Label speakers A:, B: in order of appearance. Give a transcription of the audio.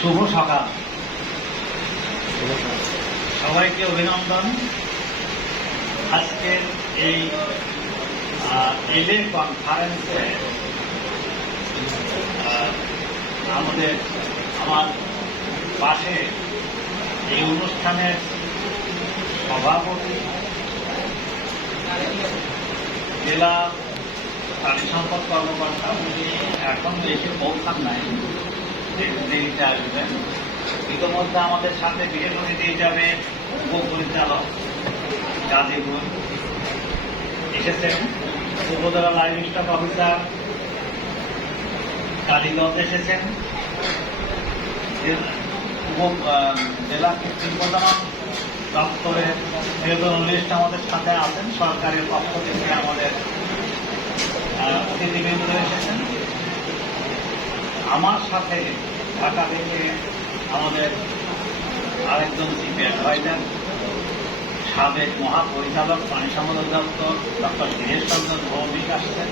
A: শুভ সকাল। সবাইকে অভিনন্দন। আজকের এই এলে কনফারেন্সে আমাদের, আমার পাশে এই অনুষ্ঠানের সভাপতি, জেলা প্রাণী সম্পদ কর্মকর্তা, উনি এখন বেশি পৌঁছান নাই। ইতিমধ্যে আমাদের সাথে বিশেষণী দিয়ে যাবে উপপরিচালক গাজীপুর। এসেছেন উপজেলা লাইভ স্টাফ অফিসার কালীগঞ্জ এসেছেন। জেলা- কৃত্রিম প্রজনন দপ্তরের আমাদের সাথে আছেন। সরকারের পক্ষ থেকে আমাদের আমার সাথে ঢাকা থেকে আমাদের আরেকজন চিফ অ্যাডভাইজার, সাবেক মহাপরিচালক, পানি সম্পদ দপ্তর ডক্টর দীনেশ চন্দ্র ভৌমিক আসছেন।